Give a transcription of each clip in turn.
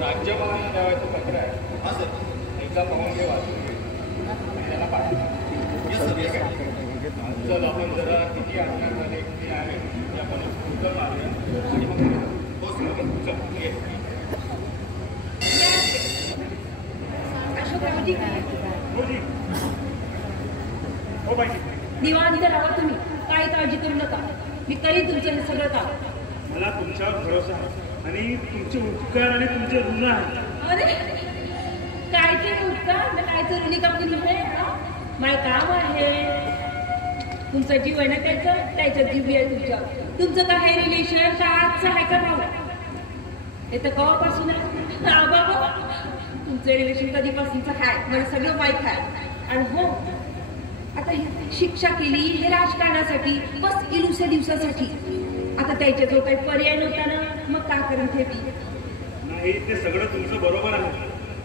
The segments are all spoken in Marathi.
राज्यभवन नावाचं पत्र आहे. हां सर, एकदा पाहून घे, वाचून घे, त्याला पाठवा. चल आपण जरा किती आज्ञा झाले किती आहे ते आपण उत्तर मारूया आणि मग हो चल ये. निवांत राहा तुम्ही, काही काळजी करू नका. मी करीन तुमचं हे सगळं काम. मला तुमच्यावर भरोसा आहे आणि तुमचे उपकार आणि तुमचे ऋण आहे. अरे काय ते उपकार कायचं ऋणी काम केलं आहे? माझं काम आहे. तुमचा जीव आहे ना त्याच्यात जीव आहे तुमच्या. तुमचं काय आहे रिलेशन का आजचं आहे का भाऊ? हे तर कवापासून आहे बाबा. तुमचं रिलेशन कधीपासूनचं आहे मला सगळं माहीत आहे. आणि हो, आता शिक्षा केली हे राजकारणासाठी, बस इलुस्या दिवसासाठी. आता त्याच्या जो काही पर्याय नव्हता ना, मग का करून ठेवी? नाही, ते सगळं तुमचं बरोबर आहे.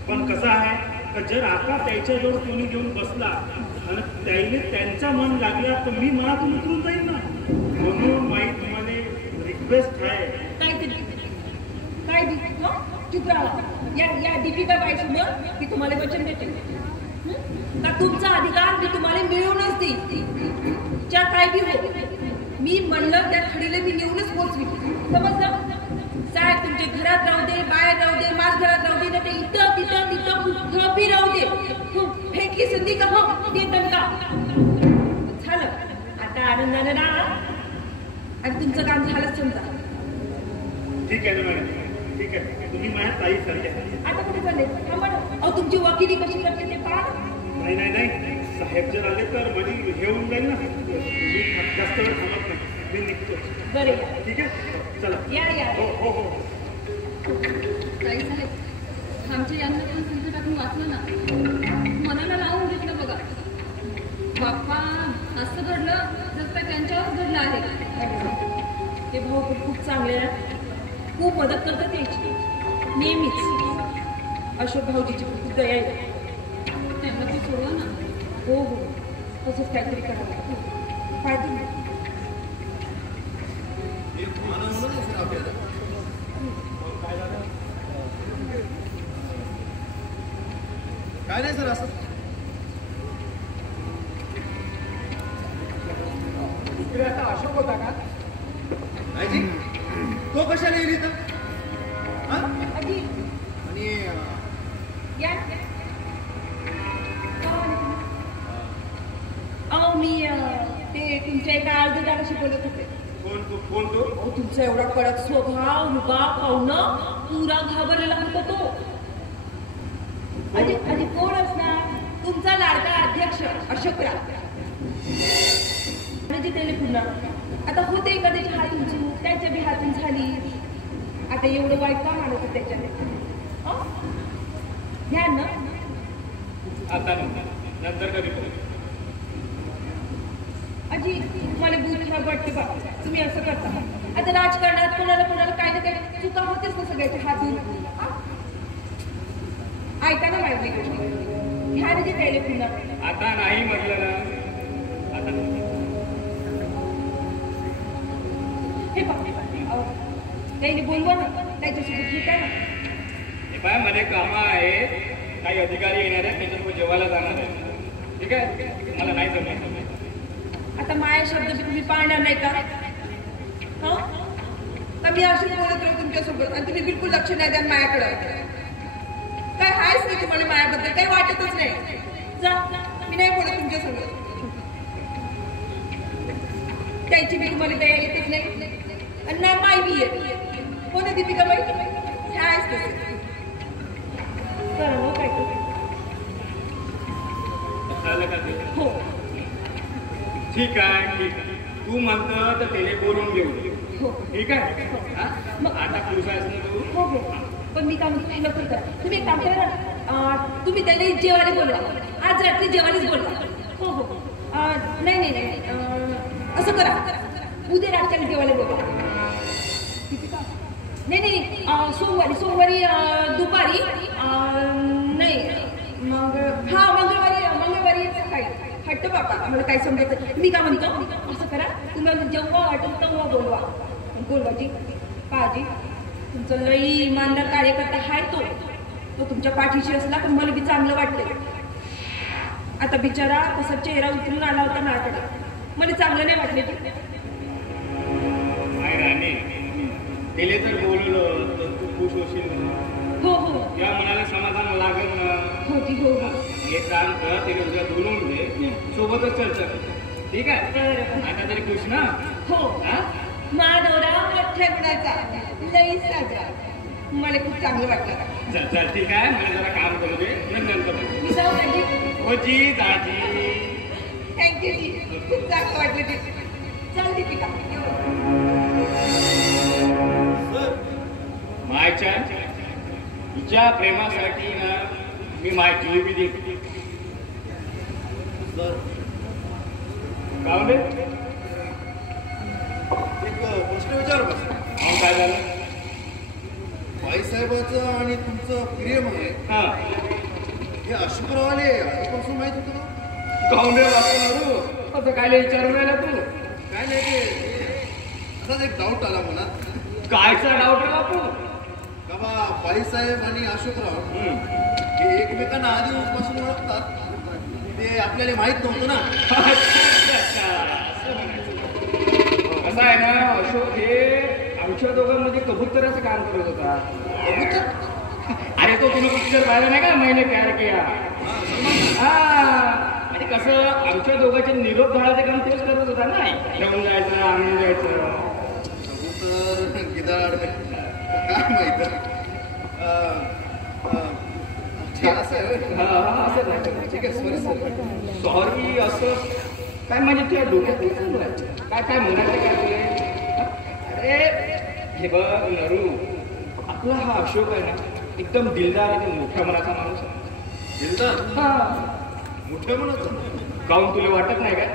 पण कसं आहे का जर आता त्याच्याजवळ कोणी घेऊन बसला आणि त्याने त्यांचा मन लागला तर मी मनातून उतरून जाईल ना. म्हणून माई तुम्हाला रिक्वेस्ट आहे. काय चुप राहा. या दीपिका बाईसमोर मी तुम्हाला वचन देते का तुमचा अधिकार मी तुम्हाला मिळवूनच देईल. ज्या काय बी हो, मी म्हणलं त्या खडीला मी नेऊनच पोचवी. समजलं? साहेब तुमच्या घरात राहू दे, बाहेर राहू दे, माझ घरात राहू दे, ते इथं तिथं कुठं बी राहू दे. फेकली संधी का हो देतं का? झालं आता आनंदाने राहा आणि तुमचं काम झालं समजा. ठीक आहे ना मॅडम, ठीक आहे. तुम्ही माझ्या ताई सारखे. आता कुठे चालले? अहो तुमची वकिली कशी करते ते पहा. नाही नाही नाही, साहेब जर आले तर माझी हे होऊन जाईल ना. मी जास्त वेळ थांबत नाही, मी निघतो. बरं ठीक आहे, चला या. हो हो हो. ताई साहेब, आमच्या यांना पण संकटातून वाचलं ना, मनाला लावून घेतलं बघा. बाप्पा असं घडलं जसं काय त्यांच्यावर घडलं आहे. ते भाऊ खूप चांगले आहे, खूप मदत करतात त्याची नेहमीच. अशोक भाऊजीची खूप दया आहे. त्यांना ते सोडवा ना. हो हो, तसंच काहीतरी करावं लागतं. फायदा नाही. काय नाही सर, असं इकडे आता अशोक होता का? नाही जी, तो कशाला येईल इथं? आजी आणि या. अहो मी ते तुमच्या एका अर्जदाराशी बोलत होते. कोण तो? तुमचा एवढा कडक स्वभाव, रुबाब पाहुणं पुरा घाबरलेला होता तो. आधी कोण असणार? तुमचा लाडका अध्यक्ष अशोकराव. त्याला पुन्हा आता होते एखाद्याची हातून चूक, त्याच्या बी हातून झाली. आता एवढं वाईट का मानत होत त्याच्याने? घ्या ना आता नंतर कधी आजी. मला दूध खराब वाटते बा, तुम्ही असं करता. आता राजकारणात कोणाला काही ना काही चुका होतेच ना सगळ्याच्या हातून. ऐका ना माझी गोष्ट, घ्या ना जे त्याला पुन्हा. आता नाही म्हटलं ना, आता हे बघ त्याने बोलवा ना, त्याच्यासोबत भेटा ना. हे पाय मध्ये कामं आहेत, काही अधिकारी येणार आहेत, त्याच्यासोबत जेवायला जाणार आहे. ठीक आहे, मला नाही जमलं. आता माया शब्द तुम्ही पाळणार नाही का? का मी अशी बोलत राहू तुमच्यासोबत आणि तुम्ही बिलकुल लक्ष नाही द्या मायाकडे? काय आहेच नाही तुम्हाला मायाबद्दल, काही वाटतच नाही. जा, मी नाही बोलत तुमच्यासोबत. त्याची बी तुम्हाला दया येतच नाही आणि ना माय बी येत. कोण आहे दीपिका बाई? आहेच तसे. करा काय हो. ठीक आहे. तू म्हणतं तर त्याला बोलून घेऊ. ठीक आहे, मग आता पुरुष आहेस ना तू? हो हो, पण मी काम लवकर करा. तुम्ही एक काम करा ना, तुम्ही त्याला जेवायला बोलवा. आज रात्री जेवायलाच बोलवा. हो हो. नाही असं करा, उद्या रात्री जेवायला बोलवा. नाही सोमवारी दुपारी. नाही मग मंगळवारी सकाळी. हट्ट बाबा मला काय समजायचं. मी काय म्हणतो असं करा, तुम्हाला जेव्हा वाटेल तेव्हा बोलवा जी पाजी. तुमचं लई इमानदार कार्यकर्ता आहे तो तुमच्या पाठीशी असला तर मला बी चांगलं वाटतं. आता बिचारा तसा चेहरा उतरून आला होता माझ्याकडे, मला चांगलं नाही वाटले. राणी तिला जर बोललं तर तू खुश होशील ना? हो या मनाला समाधान लागत ना. हो एक काम कर, तिला उद्या बोलवून दे, सोबतच चर्चा कर. ठीक आहे? आता तरी खुश ना? हो. माधवरा मोठ्या गुणाचा लई साजरा, मला खूप चांगलं वाटलं. चल ठीक आहे, मला जरा काम करू दे, नंतर मी जाऊ दाजी. हो जी दाजी. थँक्यू जी, खूप चांगलं वाटलं जी. चल दीपिका. मायच्या तिच्या प्रेमासाठी ना मी माय जीव बी देते. काय एक प्रश्न विचार बस. काय झालं? बाईसाहेबाचं आणि तुमचं प्रेम आहे हा हे अशोकरावाले आधीपासून माहित होतं का? काऊंडे वाचणार असं काय विचारून राहिला तू? काय नाही ते असाच एक डाऊट आला मनात. कायचा डाऊट आहे बापू? का बा बाईसाहेब आणि अशोकराव हे एकमेकांना आधीपासून ओळखतात, ते आपल्याला माहित नव्हतं ना. कसं आहे ना, अशोक हे आमच्या दोघांमध्ये कबुतराचं काम करत होता. अरे तो तुम्ही पिक्चर पाहिला नाही का, मैंने प्यार किया? हा, आणि कसं आमच्या दोघांचे निरोप धाडायचं काम तेच करत होता ना. घेऊन जायचं, आणून जायचं. कबूतर गिधाड काय माहित. ठीक आहे, सॉरी असं काय म्हणजे तुझ्या डोक्यात काय काय म्हणायचं काय तुला? अरे हे बघ नरू, आपला हा अशोक आहे ना एकदम दिलदार आणि मोठ्या मनाचा माणूस आहे. दिलदार? हा, मोठ्या मनाचं? काऊन तुला वाटत नाही काय?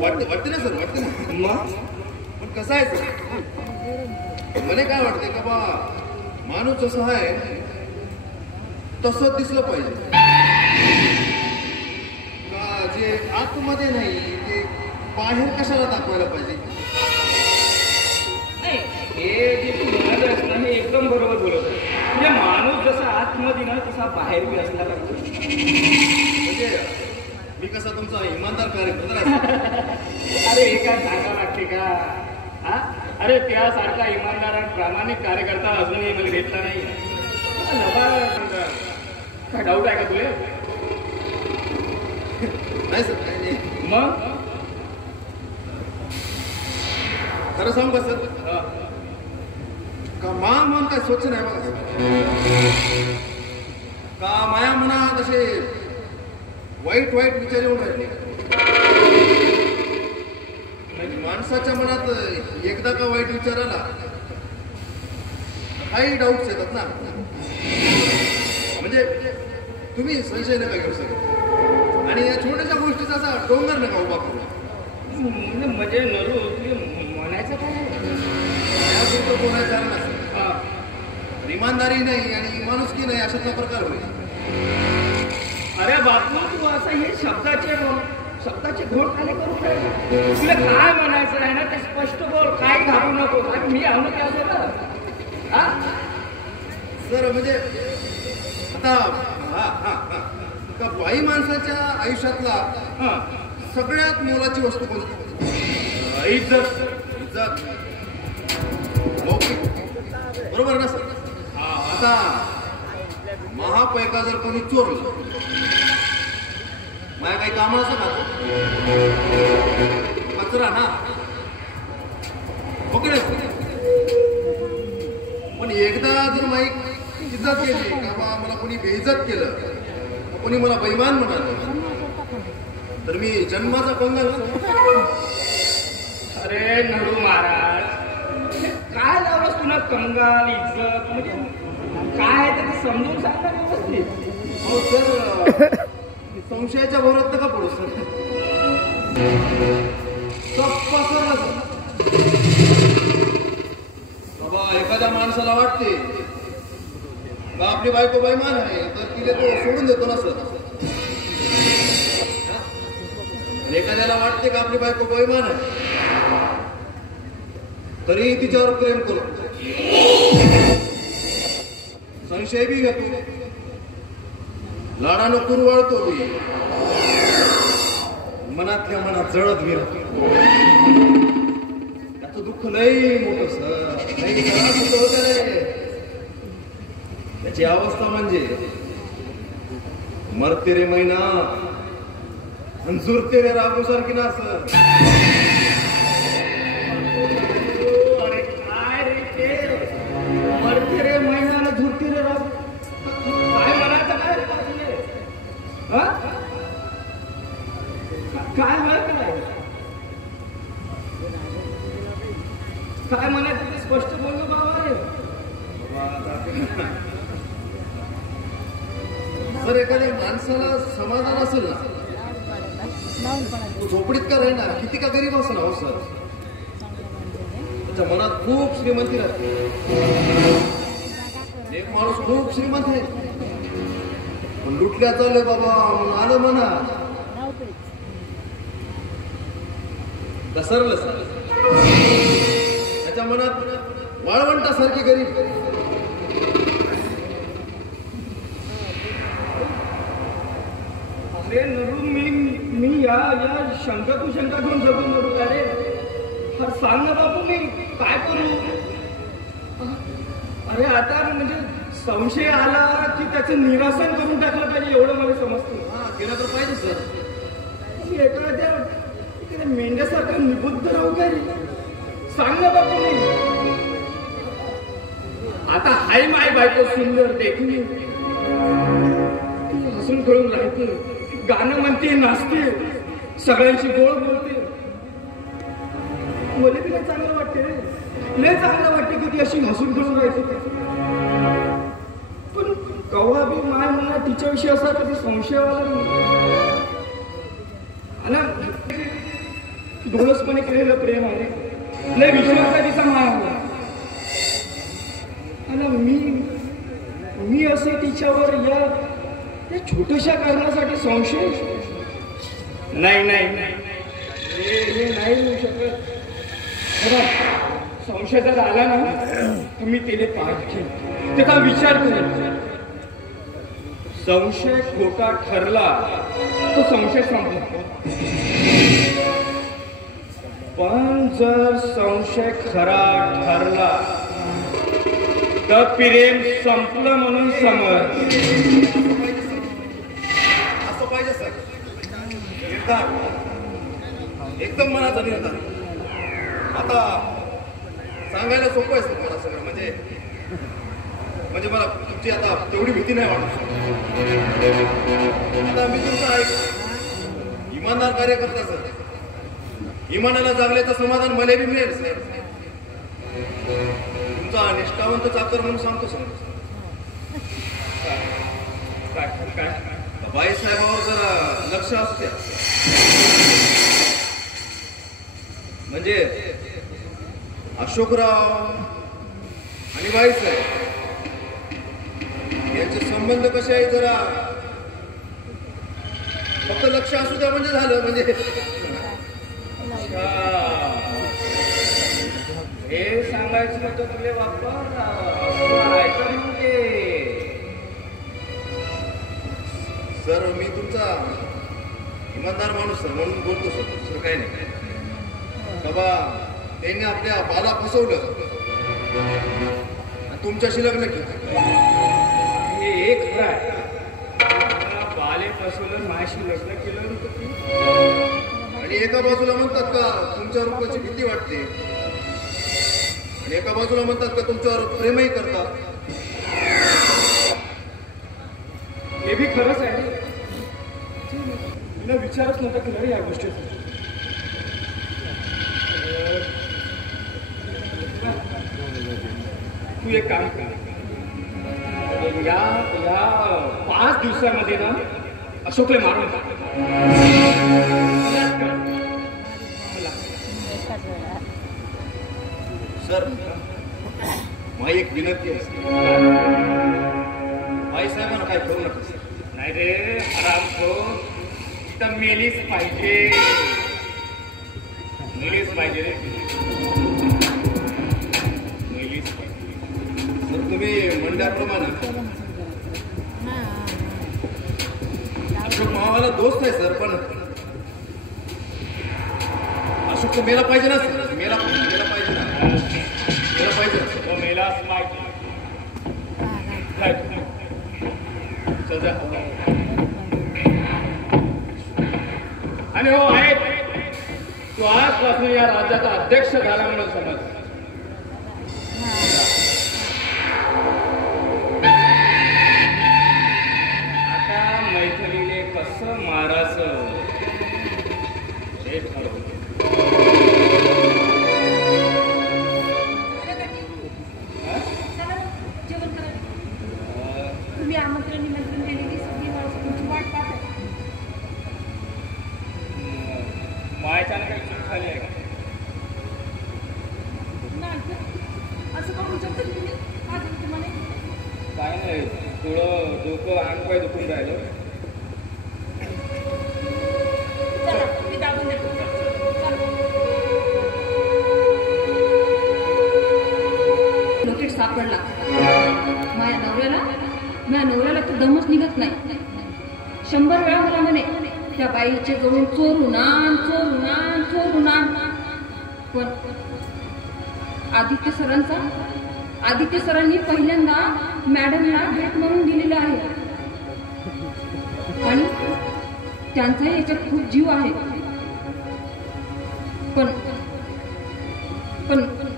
वाटते ना सर, वाटते ना. मग पण कसं आहे सर, मला काय वाटतंय का बा माणूस जसं आहे तसं दिसलं पाहिजे. का जे आतमध्ये नाही ते बाहेर कशाला दाखवायला पाहिजे? नाही, हे जे तू म्हणत आहेस ना हे एकदम बरोबर बोलत आहे. म्हणजे माणूस जसा आतमध्ये ना तसा बाहेर बी असला पाहिजे. म्हणजे मी कसा तुमचा इमानदार कार्यकर्ता. अरे हे काय सांगा लागते का? हा, अरे त्यासारखा इमानदार आणि प्रामाणिक कार्यकर्ता अजूनही मला भेटला नाही. काय डाऊट आहे का तुला? नाही सर, काही नाही. मग खरं सांगू का सर, का मा मन काय स्वच्छ नाही बघा. का माया मनात असे वाईट विचार येऊन राहिले. म्हणजे माणसाच्या मनात एकदा का वाईट विचार आला काही डाऊट्स येतात ना. म्हणजे तुम्ही संशय नका घेऊ शकत आणि या छोट्याशा गोष्टीचा असा डोंगर नका उभा करू. म्हणजे नरू तुझे म्हणायचं काय? यापुरतं कोणाचं झालं नसेल. इमानदारी नाही आणि माणुसकी नाही अशातला प्रकार होईल. अरे बापू, तू असं हे शब्दाचे घोळ खाली करू काय? तुला काय म्हणायचं आहे ना ते स्पष्ट बोल, काय घाबरू नको. मी आहो ना त्या सर म्हणजे आता का बाई माणसाच्या आयुष्यातला सगळ्यात मोलाची वस्तू कोणती? इज्जत. इज्जत, लौकिक, बरोबर ना सर? आता महापैका जर कोणी चोरलं, माझ्या काही कामाचं खातो कचरा ना पकडे. पण एकदा जर माईक इज्जत केली किंवा मला कोणी बेइज्जत केलं, कोणी मला बैमान म्हणालं, तर मी जन्माचा पंगाल. अरे नरू महाराज, काय लावलंस तुला कंगाल इज्जत? म्हणजे काय आहे ते समजून सांगा व्यवस्थित. हो सर, संशयाच्या भरात का पडू सर? बाबा एखाद्या माणसाला वाटते का आपली बायको बैमान आहे तर तिला तो सोडून देतो ना सर. आणि एखाद्याला वाटते का आपली बायको बैमान आहे तरी तिच्यावर प्रेम करतो, संशय बी घेतो, लाडानं कुरवाळतो बी, मनातल्या मनात जळत बी राहतो. त्याचं दुःख लई मोठं सर, लई मोठं होतं रे. त्याची अवस्था म्हणजे मरते रे मैना जुरते रे राबू सारखी ना सर. अरे काय रे ते मरते रे महिना झुरते रे राबू, काय म्हणायचं काय रे पाटील? हा? काय काय म्हणायचं ते स्पष्ट बोललो बाबा रे. जर एखाद्या माणसाला समाधान असेल ना, तो झोपडीत का राहीना, किती का गरीब असेल हो सर, त्याच्या मनात खूप श्रीमंती राहते. एक माणूस खूप श्रीमंत आहे पण लुटल्या चाललंय बाबा म्हणून आलं म्हणा घसरलं सर. त्याच्या मनात वाळवंटासारखी गरीब. अरे नरू मी या शंका तू शंका घेऊन जगू नरू. अरे सांग ना बापू मी काय करू. अरे आता म्हणजे संशय आला की त्याचं निरासन करून टाकलं पाहिजे एवढं मला समजतं. हा केलं तर पाहिजे सर. मी एखाद्या मेंढ्यासारखं निबुद्ध राहू काय रे. सांग ना बापू मी. आता हाय माय बायको सुंदर देखणी, हसून खेळून राहते, गाणं म्हणते, नाचते, सगळ्यांशी गोड बोलते. मला बी लय चांगलं वाटते रे, लय चांगलं वाटते की ती अशी हसून खेळून राहते. पण कवा बी माय म्हणा तिच्याविषयी असा कधी संशय आला नाही. डोळसपणे केलेलं प्रेम आहे, लय विश्वासाचा माय आहे. मी असं तिच्यावर या छोट्याशा कारणासाठी संशय नाही होऊ शकत. संशय जर आला ना तर मी तिला पाहते, त्याचा विचार करेन. संशय खोटा ठरला तो संशय संपला, पण जर संशय खरा ठरला तर प्रेम संपलं म्हणून समज. असं पाहिजे सर. निर्धार, एकदम मनाचा निर्धार. आता सांगायला सोपं आहे सर मला सगळं. म्हणजे मला तुमची आता तेवढी भीती नाही वाटत. आता मी तुमचा एक इमानदार कार्यकर्ता सर. इमानाला जागल्याचं समाधान मला बी मिळेल सर. तुमचा निष्ठावंत चाकर म्हणून सांगतो सर. बाईसाहेबावर जरा लक्ष असू द्या. म्हणजे अशोकराव आणि बाईसाहेब यांचे संबंध कसे आहे जरा फक्त लक्ष असू द्या म्हणजे झालं. म्हणजे हे सांगायचं होतं तुले वापर म्हणजे. सर मी तुमचा इमानदार माणूस सर म्हणून बोलतो सर, दुसरं काही नाही. बाबा त्यांनी आपल्या बाला फसवलं आणि तुमच्याशी लग्न केलं. हे एक खरं आहे. बाले फसवलं माझ्याशी लग्न केलं आणि एका बाजूला म्हणतात का तुमच्या रूपाची भीती वाटते आणि एका बाजूला म्हणतात का तुमच्यावर प्रेमही करतात. हे बी खरंच आहे. तिला विचारच नव्हता केला रे या गोष्टीचा. तू एक काम कर, या 5 दिवसामध्ये ना अशोकला मारून टाक. सर माझी एक विनंती आहे. बाईसाहेबांना काय करू नका सर. नाही रे आराम तर मेले नेलीच पाहिजे नेलीच पाहिजे रे नेलीच पाहिजे. तर तुम्ही म्हणल्याप्रमाणे अशोक मामाला दोस्त आहे सर, पण अशोक तो मेला पाहिजे ना सर, मेला पाहिजे ना, मेला पाहिजे तो मेलाच पाहिजे. चल जा. आणि हो आहे तू आजपासून या राज्याचा अध्यक्ष झाला म्हणून समज. आता मैथिलीने कसं मारायचं हे ठरवलं. जेवण करा. तुम्ही आमंत्रण निमंत्रण दिलेली सगळी माणसं तुमची वाट पाहतात. मायाच्याने काही चूक झाली आहे का? नाही असं का विचारता तुम्ही? आज तुम्हाला काय नाही थोडं डोकं अंग पाय दुखून राहिलं. चला मी दाबून देतो. लोकेट सापडला. माझ्या नवऱ्याला तर दमच निघत नाही. 100 वेळा मला म्हणे त्या बाईचे जवळून चोरून आण. पण आदित्य सरांनी पहिल्यांदा मॅडमला भेट म्हणून दिलेलं आहे आणि त्यांचाही याच्यात खूप जीव आहे. पण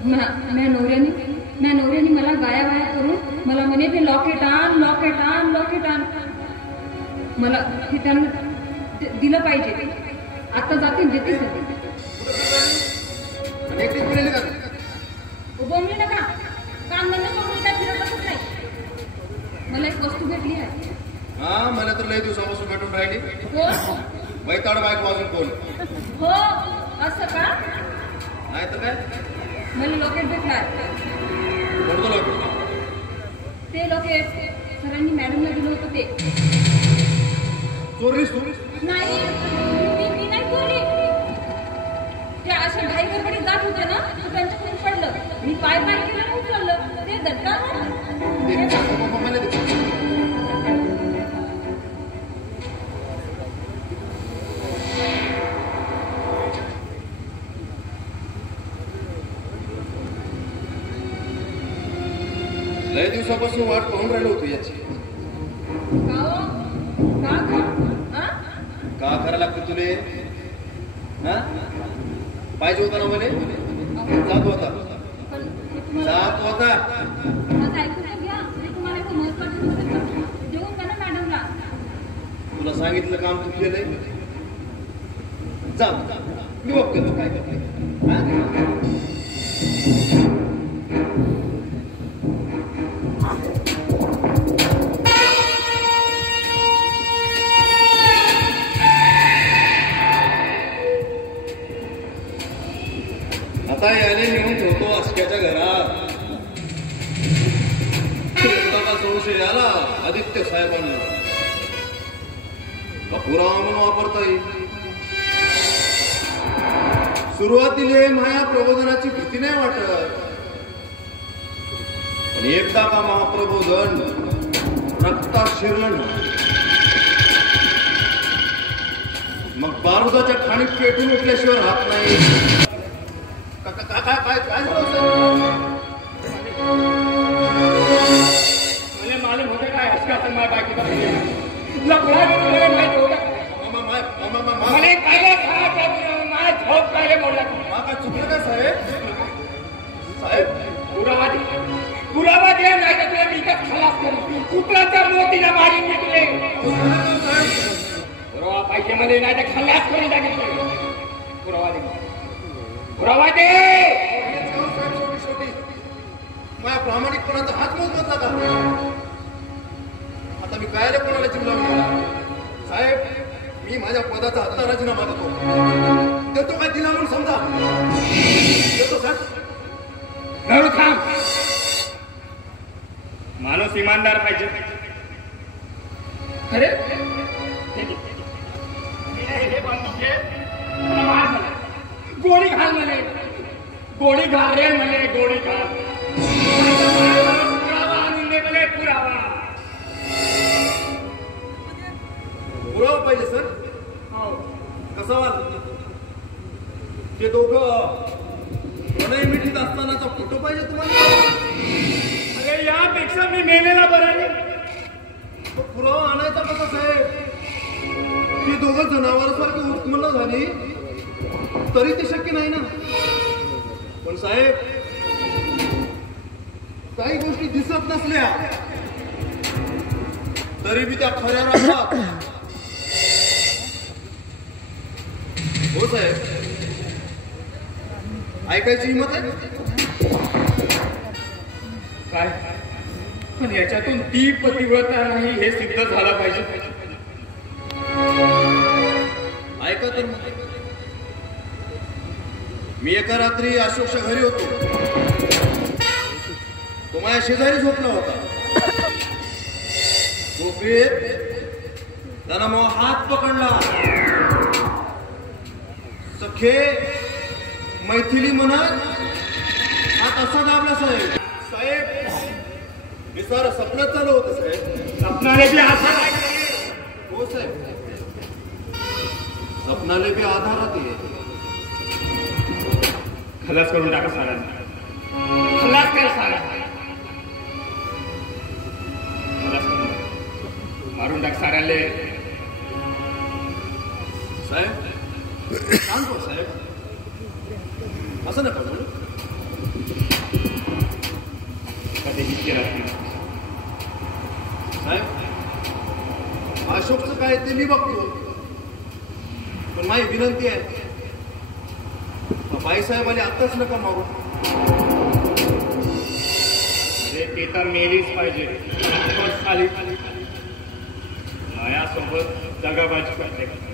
म्या नवऱ्याने मला गाया करून मला म्हणे ते लॉकेट आण. मला हे त्यांना दिलं पाहिजे. आता जाते देते सध्या. बोंबले नका. काम धंदा सोडून काय फिरत बसत नाही. मला एक वस्तू भेटली आहे. हा, मला तर लय दिवसापासून भेटून राहिली. हो बैताड बायको अजून कोण? हो असं का? नाही तर काय, मला लॉकेट भेटलाय. कोणतं लॉकेट? ते लॉकेट सरांनी मॅडमला दिलं होतं ते. चोरी नाही मी नाही चोरी. त्या अशा घाई गडबडीत जात होते ना तर त्यांच्याकडून पडलं. मी पाय केलं उचललं ते झटका लय दिवसापासून वाट पाहून राहिलो होतो याची. का करायला लागतं तुले? पाहिजे होता ना म्हणे, जात होता. तुला सांगितलं काम तू केलंय. जा मी बघतो तू काय करते. आता याने नेऊन ठेवतो अस्क्याच्या घरात. का संशय आला आदित्य साहेबांना का पुरावा म्हणून वापरता येईल. सुरुवातीला माया प्रबोधनाची भीती नाही वाटत, पण एकदा का महाप्रबोधन रक्तात शिरलं मग बारुदाच्या खाणीत पेटून उठल्याशिवाय राहत नाही. काय मालूम होते काय अस्काचं माय बायको लपडा माहित होतं. मला काय माय झोप काय बोलला. काय चुकलं का साहेब? पुरावा दे नाही तर तुला मी खलास करू. कुत्राच्या मोतीला मारीन मी तुले. पुरावा पाहिजे मध्ये नाही तर खलास करून टाकेल. पुरावा दे. माझ्या प्रामाणिकपणाचा हाच महत्वाचा का? आता मी काय रे कोणाला चिमला? साहेब मी माझ्या पदाचा आत्ता राजीनामा देतो काय दिला म्हणून समजा. देतो साहेब. थांब. माणूस इमानदार पाहिजे. अरे हे बंदूक घे मार मला गोळी घाल मले गोळी घाल रे मले गोळी घाल पुरावा आणून दे मले पुरावा पाहिजे सर हो कसा वाल ते दोघं प्रणय मिठीत असतानाचा फोटो पाहिजे तुम्हाला अरे यापेक्षा मी मेलेला बरा रे तो पुरावा आणायचा कसा साहेब ती दोघं जनावरांसारखी उत्पन्न झाली तरी ते शक्य नाही ना पण साहेब काही गोष्टी दिसत नसल्या तरी बी त्या खऱ्या राहतात हो साहेब ऐकायची हिंमत आहे काय पण याच्यातून ती पतिव्रता नाही हे सिद्ध झालं पाहिजे ऐका तर मग मी एका रात्री अशोकच्या घरी होतो तो माझ्या शेजारी झोपला होता झोपेत त्यानं मग हात पकडला सखे मैथिली म्हणत हात असा दाबला साहेब साहेब मी सारं स्वप्नात चालू होतं साहेब सपनाने बी असा हो साहेब स्वप्नाले बी आधारात ये खलास करून टाका सारा खलास कर सारा खलास करून मारून टाक साऱ्याले साहेब सांगतो साहेब असं नका बोलू कधीही केला साहेब अशोकचं काय ते मी बघतो पण माझी विनंती आहे बाईसाहेब आले आत्ताच नका मारू अरे ते तर मेलीच पाहिजे खाली मायासोबत दगाबाजी करते